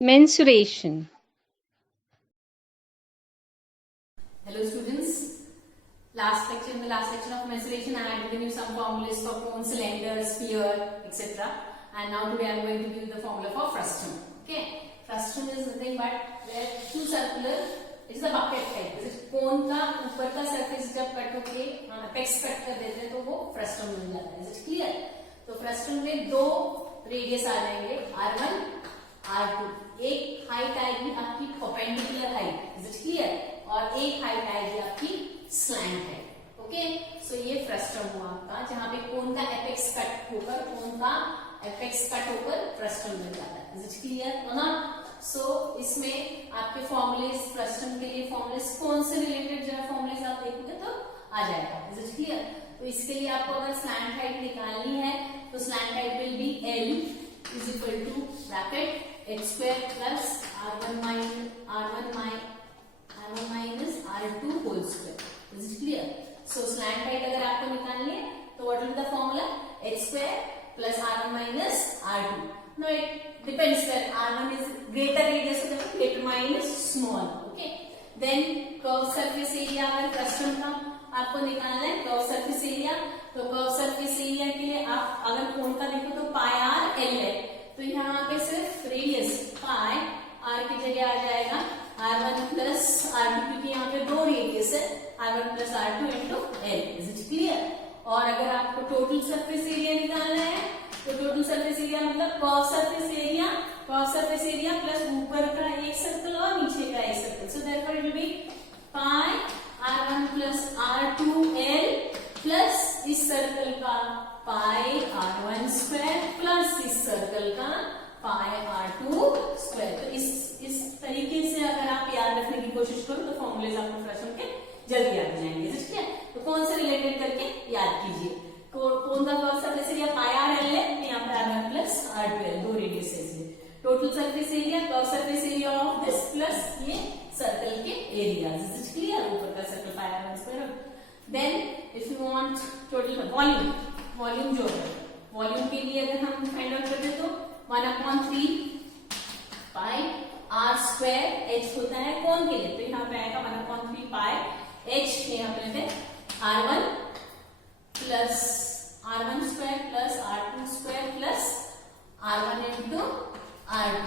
Mensuration. Hello students. In the last section of mensuration, I had given you some formulas for cone, cylinder, sphere, etc. And now today I am going to give you the formula for frustum. Okay, frustum is nothing but two circular. It is a bucket type. कोन का ऊपर का surface जब cut होके apex cut कर देते हैं तो वो फ्रस्टम बन जाता है. Is it clear? तो फ्रस्टम में दो रेडियस आ जाएंगे R1 R2. एक हाइट आएगी आपकी perpendicular height. Is it clear? और एक हाइट आएगी आपकी स्लैंट हाइट. ओके, सो ये फ्रस्टम हुआ आपका जहां पे कोन का एपेक्स कट होकर फ्रस्टम बन जाता है. इज इट क्लियर और नॉट? सो इसमें आपके फॉर्मुलेस फ्रस्टम के लिए फॉर्मुलेस कौन से रिलेटेड जरा फॉर्मुलेस आप देखोगे तो आ जाएगा. Is it clear? तो इसके लिए आपको अगर स्लैंट हाइट निकालनी है तो slant height will be L is equal to bracket h square plus R1 minus R2 whole square. Is it clear? So slant height अगर आपको निकालनी है तो what will be the formula? h square plus R1 minus R2. Now it depends that R1 is greater radius, so therefore greater minus small. Okay. Then curve surface area अगर frustum का आपको निकालना है कर्व सरफेस एरिया, तो curve surface area के लिए आप अगर कोण का देखो तो पाई आर एल है. तो यहाँ पे सिर्फ रेडियस पाई आर की जगह आ जाएगा R1 प्लस R2, क्योंकि यहाँ पे दो रेडियस है R1 plus R2 into L. Is it clear? और अगर आपको टोटल सरफेस एरिया निकालना है तो टोटल सरफेस एरिया मतलब कर्व सरफेस एरिया प्लस ऊपर का एक सर्कल और नीचे का एक circle. So therefore it will B pi R1 plus R2 L plus इस सर्कल का पाई R1 स्क्वायर प्लस इस सर्कल का पाई R2 स्क्वायर. तो इस तरीके से अगर आप याद रखने की कोशिश करो तो फॉर्मूलेज आपको फ्रस्टम के जल्दी याद आ जाएंगे. ठीक है? तो कौन से रिलेटेड करके याद कीजिए. कौन सा curve surface area pi R L है, यहाँ पे R1 प्लस R2 L दो रेडियस है इसलिए. Total surface area curve surface area of this plus ये सर्कल के एरिया. This is clear? ऊपर का circle pi r square. Then if you want total volume जो है वॉल्यूम के लिए अगर हम फाइंड आउट करते तो 1/3 पाई आर स्क्वायर एच होता है कोण के लिए. तो यहाँ पे आएगा 1/3 पाई एच. यहाँ पे लेते हैं R1 plus R1 square plus R2 square plus R1 into R2.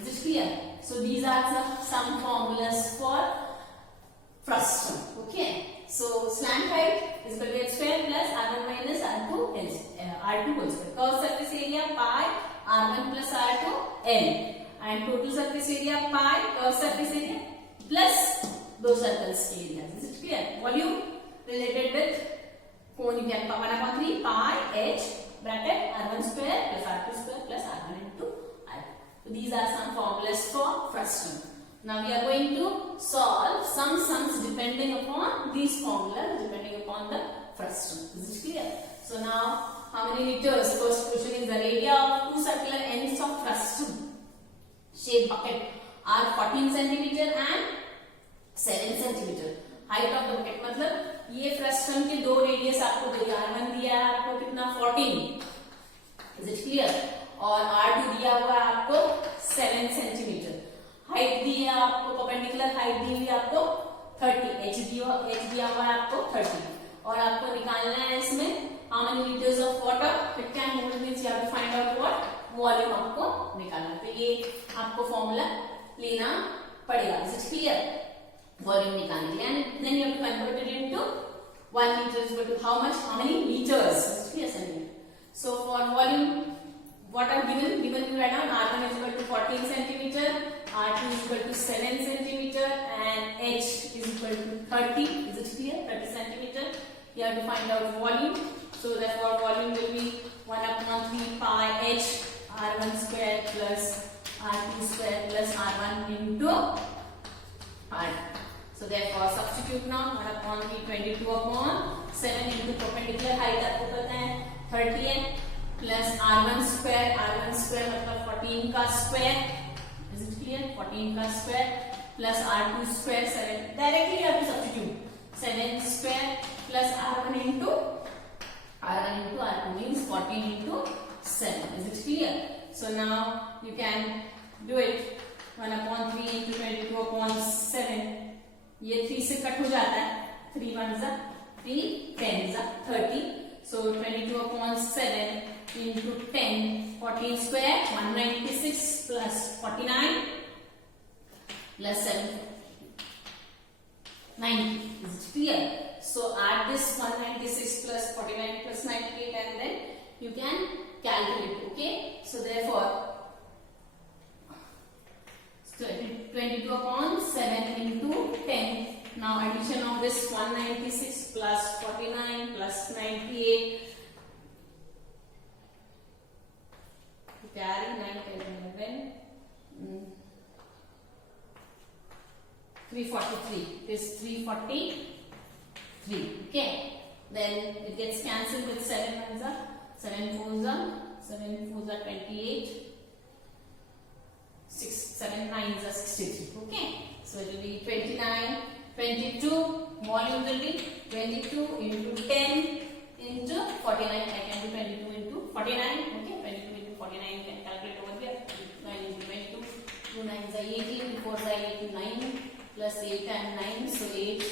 Is it clear? So these are some formulas for frustum. Okay. So slant height is equal to h square plus R1 minus R2 whole square. Curve surface area pi R1 plus R2 L and total surface area pi curve surface area plus दो circles के area. Is it clear? Volume related with कोण you can 1/3 pi h bracket R1 square plus R2 square plus R1 into R2. So these are some formulas for frustum. Now we are going to solve some sums depending upon these formulas, depending upon the frustum. Is it clear? So now how many meters? First question is the area of two circular ends of frustum shaped bucket are 14 centimeter and 7 centimeter. Height of the bucket मतलब ये frustum के दो radius आपको दिया. R1 दिया है आपको कितना 14. Is it clear? और R2 दिया हुआ है आपको 7 सेंटीमीटर. हाइट दी है आपको परपेंडिकुलर हाइट दी हुई आपको 30. H दिया हुआ है आपको 30. और आपको निकालना है इसमें how many litres of water. 50 mole means you have to find out what volume आपको निकालना. तो ये आपको फॉर्मूला लेना पड़ेगा. Is it clear? वॉल्यूम निकालने के लिए. And then you have to convert it into 1 liter is equal to how much? How many liters? Yes, so for volume, what are given you write down R1 is equal to 14 centimeter, R2 is equal to 7 centimeter, and H is equal to 30. Is it clear? 30 centimeter. You have to find out volume. So therefore, volume will be 1/3 pi H R1 square plus R2 square plus R1 into R2. So therefore substitute now 1/3 22/7 into perpendicular height आपको पता है 30 है plus R1 square मतलब 14 का square. Is it clear? 14 का square plus R2 square 7. Directly you have to substitute 7 square plus R1 into R2 means 14 into 7. Is it clear? So now you can do it 1/3 into 22/7 ये 3 से cut हो जाता है 3 1 जा 3 10 जा 30 so 22/7 into 10 14 square 196 plus 49 plus 7 90 is it clear so add this 196 plus 49 plus 98 and then you can calculate okay so therefore 22/7 into 10 now addition of this 196 plus 49 plus 98 carry 9 10 11 343 this 343 okay then it gets cancelled with 7 ones are 7 4s are 28 6 7 9s are 63 okay so it will be 29 22 volume will be 22 into 10 into 49 I can do 22 into 49 okay 22 into 49 you can calculate over here 9 into 22 2 9s are 18 4s are 89 plus 8 and 9 so 8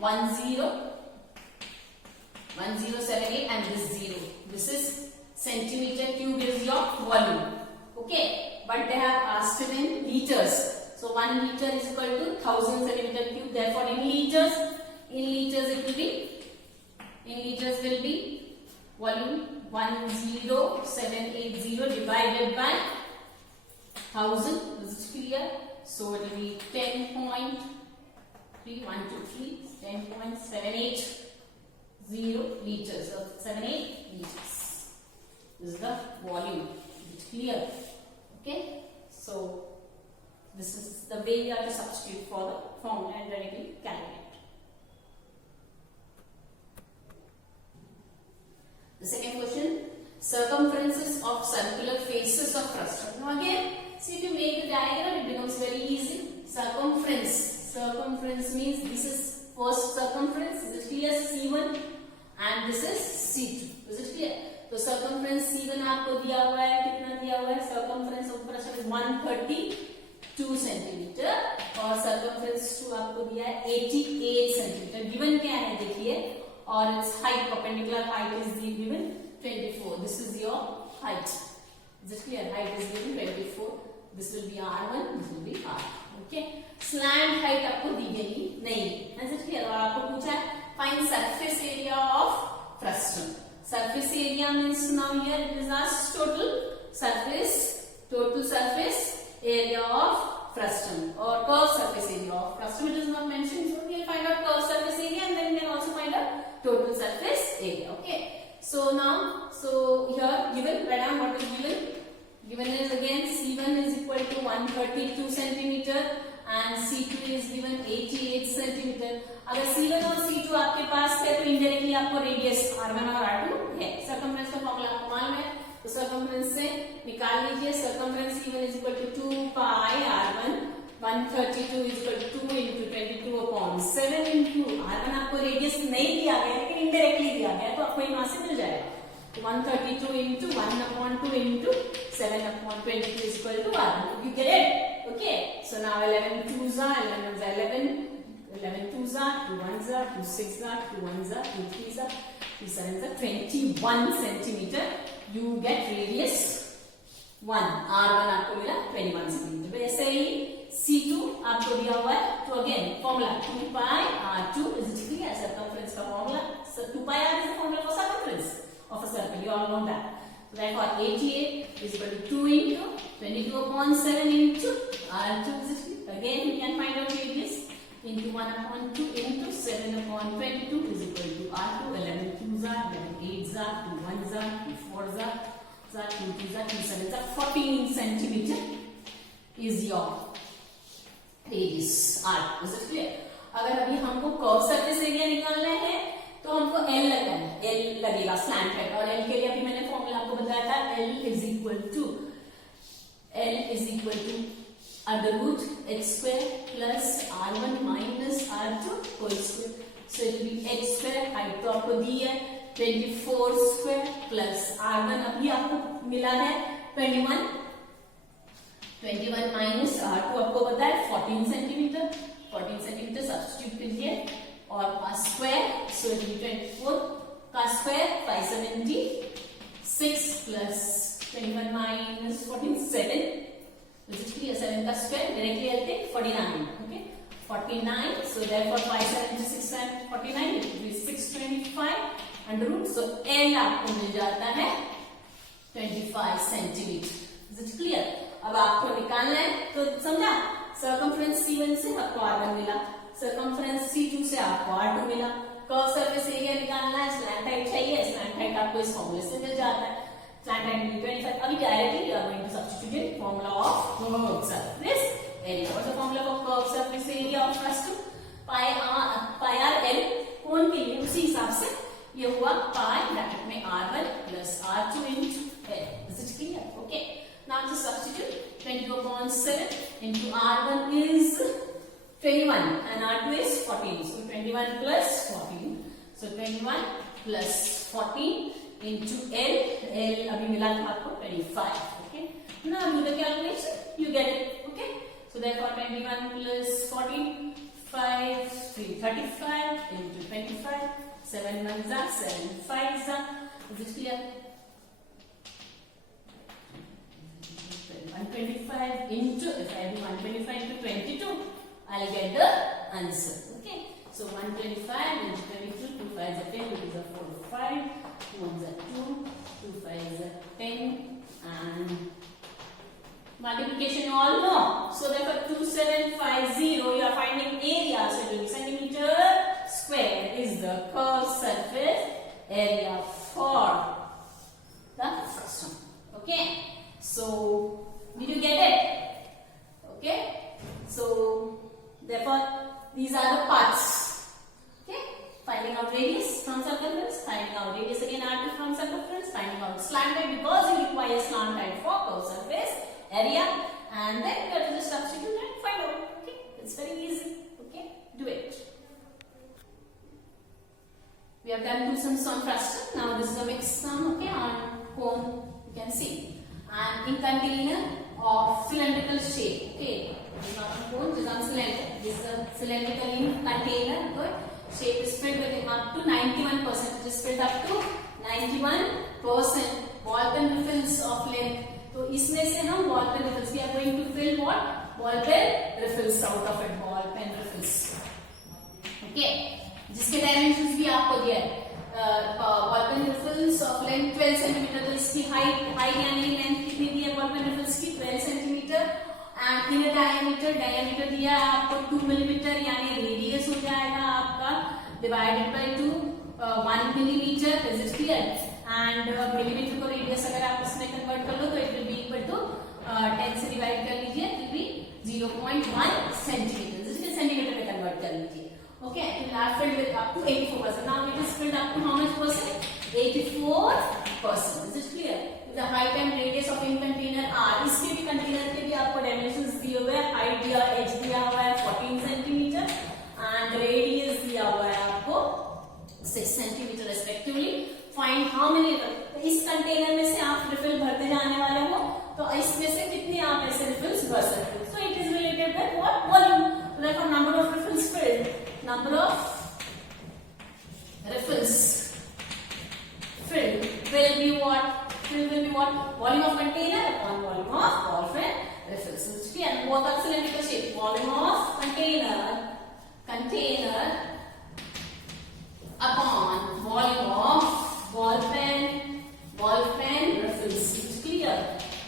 1078 and this 0 this is centimeter cube is your volume okay but they have asked it in liters so 1 liter is equal to 1000 centimeter cube therefore in liters it will be volume 10780 divided by 1000 is it clear so it will be 10.3123 10.780 liters of 78 liters this is the volume it's clear okay so this is the way you have to substitute for the formula and directly calculate the second question circumferences of circular faces of frustum now again see if you make the diagram it becomes very easy circumference means this is first circumference is it clear C1 and this is C2 is it clear तो circumference C1 आपको दिया हुआ है कितना दिया हुआ है circumference of frustum is 132 centimetre और circumference 2 आपको दिया है 88 सेंटीमीटर गिवन क्या है देखिए और its height perpendicular height is given 24 this is your height is it clear height is given 24 this will be R1 this will be R okay slant height आपको दी गई नहीं is it clear और आपको पूछा है find surface area of frustum surface area means now here it is asked total surface area of frustum or curved surface area of frustum it is not mentioned so we'll find out curved surface area and then we can also find out total surface area okay so now here given madam what is given is again C1 is equal to 132 centimeter and C2 is given 88 centimeter अगर C1 और C2 आपके पास है तो indirectly आपको radius R1 और R2 है circumference का formula आपको मालूम है तो सर्कमफ्रेंस से निकाल लीजिए circumference C1 is equal to 2 pi R1 132 is equal to 2 into 22/7 into R1 आपको रेडियस नहीं दिया गया लेकिन इनडायरेक्टली दिया गया तो आपको यहाँ से मिल जाएगा तो 132 into 1/2 into 7/22 is equal to R1 you get it okay so now 11 2s are 11 11 2s are 2 1s are 2 6s are 2 1s are 2 3s are 2 7s are 21 centimeter you get radius 1 R1 आपको मिला 21 centimeter वैसे ही C2 आपको दिया हुआ है तो again formula 2 pi R2 is it clear circumference का formula so 2 pi R is the formula for circumference of a circle you all know that so therefore 88 is equal to 2 into 22/7 into R2 is it clear again we can find out radius into 1/2 into 7/22 is equal to R2 11 2s are 11 8s are 2 1s are 2 4s are 2 3s are 2 7s are 14 centimeter is your radius R is it clear अगर अभी हमको curve surface area निकालना है तो हमको L लगेगा slant head और L के लिए अभी मैंने फॉर्मूला आपको बताया था L is equal to under root h square plus R1 minus R2 whole square so it will be h square height तो आपको दी है 24 square plus R1 अभी आपको मिला है 21 21 माइनस R2 आपको पता है 14 सेंटीमीटर, 14 सेंटीमीटर सब्स्टिट्यूट कीजिए और का स्क्वायर, सो इट विल 24 का square 576 plus 21 minus 14 7, which is clear. 7 का स्क्वायर डायरेक्टली आते 49, okay 49, so therefore 576 and 49 it will be 625 under root, so L आपको मिल जाता है 25 सेंटीमीटर. Is it clear? अब आपको निकालना है तो समझा, सर्कमफ्रेंस C1 से आपको R1 मिला, सर्कमफ्रेंस C2 से आपको R2 मिला, कर्व सरफेस एरिया निकालना है, स्लैंट हाइट चाहिए, स्लैंट हाइट आपको इस फॉर्मूले से मिल जाता है, स्लैंट हाइट 25. अभी directly you are going to substitute in formula of curve surface area. What is the formula for curve surface area of frustum? Pi r l कोण के लिए उसी हिसाब से ये हुआ पाई ब्रैकेट में r1 plus r2 into l. Is it clear? Okay. Now just substitute 22/7 into r1 is 21 and r2 is 14. So 21 plus 14. So 21 plus 14 into L. L अभी मिला था आपको 25. Okay. Now do the calculation. You get it. Okay. So therefore 21 plus 14, 5, 3, 35 into 25. 7 ones are 7 5s are. Is it clear? 125 into, if I do 125 into 22, I'll get the answer. Okay. So 125 into 22, 2 5s are 10, 2 are 4 5, 2 ones are 2, 2 5s are 10, and multiplication you all know. So therefore 2750, you are finding area, so it will be centimeter square is the curved surface area for the frustum. Okay. So did you get it? Okay. So therefore these are the parts. Okay. Finding out radius from circumference, finding out radius again R2 from circumference, finding out slant height because you require slant height for curved surface area, and then you have to just substitute and find out. Okay. It's very easy. Okay. Do it. We have done two sums on frustum. Now this is a mixed sum. Okay. On cone you can see. And in container of cylindrical shape. Okay, this is not a cone, this is on cylinder. This is a cylindrical in container. Good. Shape is filled with up to 91%. It is filled up to 91% ball pen refills of length. तो इसमें से हम ball pen refills, we are going to fill what? Ball pen refills out of it. Ball pen refills. Okay. जिसके dimensions भी आपको दिया है. Ball pen refills of length 12 centimetre, तो इसकी हाइट यानी लेंथ कितनी दी है बॉल पेन रिफिल्स की 12 सेंटीमीटर, एंड इनर डायमीटर दिया है आपको 2 मिलीमीटर, यानी रेडियस हो जाएगा आपका divided by 2 1 millimetre. Is it clear? And millimetre को रेडियस अगर आप इसमें कन्वर्ट कर लो तो it will be equal to 10 से डिवाइड कर लीजिए, इट विल बी 0.1 सेंटीमीटर. जिसके सेंटीमीटर में कन्वर्ट कर लीजिए. Okay, it will have filled with up to 84%. Now it is filled up to how much percent? 84%. Is it clear? The height and radius of in container R. इसके भी container के भी आपको dimensions दिए हुए हैं. Height दिया, h दिया हुआ है 14 सेंटीमीटर and radius दिया हुआ है आपको 6 centimetre respectively. Find how many. इस container में से आप refill भरते जाने वाले हो, तो इसमें से कितने आप ऐसे refills भर सकते हो. So it is related with what? Volume. Therefore number of refills filled. Number of refills filled will be what? Volume of container upon volume of ball pen refills. So it's clear. Both are cylindrical shape. Volume of container upon volume of ball pen refills. It's clear.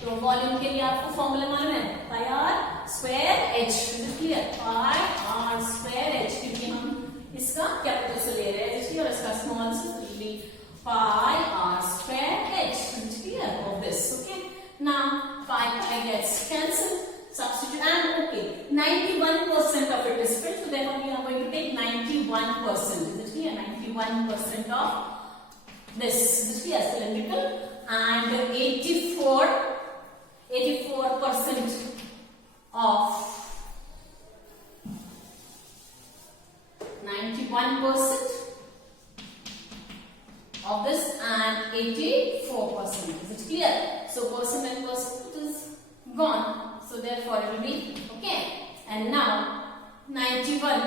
तो volume के लिए आपको formula मालूम है, pi r square h. Clear? Pi r square h, क्योंकि हम इसका capital से ले रहे हैं इसलिए, और इसका स्मॉल से pi r square h. Clear of this? Okay. Now pi gets cancelled. Substitute and okay, 91% of it is filled, so therefore we are going to take 91%. Is it clear? 91% of this. Is it clear? Cylindrical. And 84% of 91% of this and 84%. Is it clear? So percent and percent is gone. So it will be okay. And now 91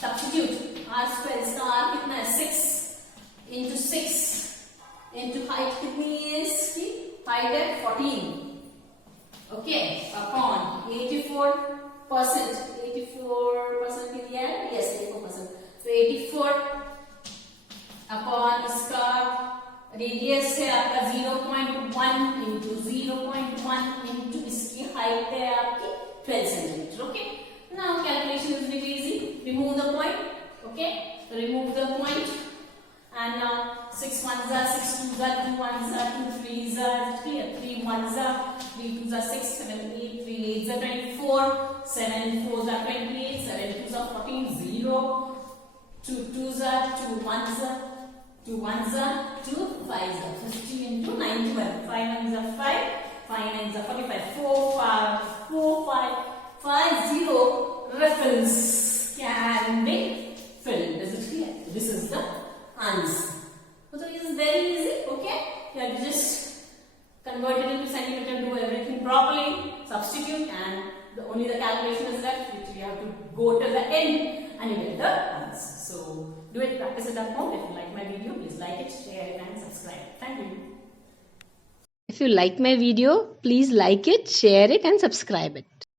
substitute r square, इसका r कितना है 6 into 6 into height कितनी है इसकी, height है 14 okay upon 84% के दिया है, yes 84%, तो 84 अपॉन इसका रेडियस है आपका 0.1 इंटू 0.1 इंटू इसकी हाइट है आपकी 12 centimetre okay. Now calculation is very easy. Remove the point okay, remove the point and now 6 1s are 6 2s are 2 1s are 2 3s are clear, 3 1s are 3 2s are 6 7 8 3 8s are 24 7 4s are 28 7 2s are 14 0 2 2s are 2 1s are 2 1s are 2 5s are 50 into 91 5 1s are 5 5 9s are 45 4 5 5 0 riffles can be filled. Is it clear? This is the answer. So it is very easy. Okay, you have to just convert it into centimeter, do everything properly, substitute, and only the calculation is left, which you have to go to the end and you get the answer. So do it, practice it at home. If you like my video, please like it, share it and subscribe. Thank you. If you like my video, please like it, share it and subscribe it.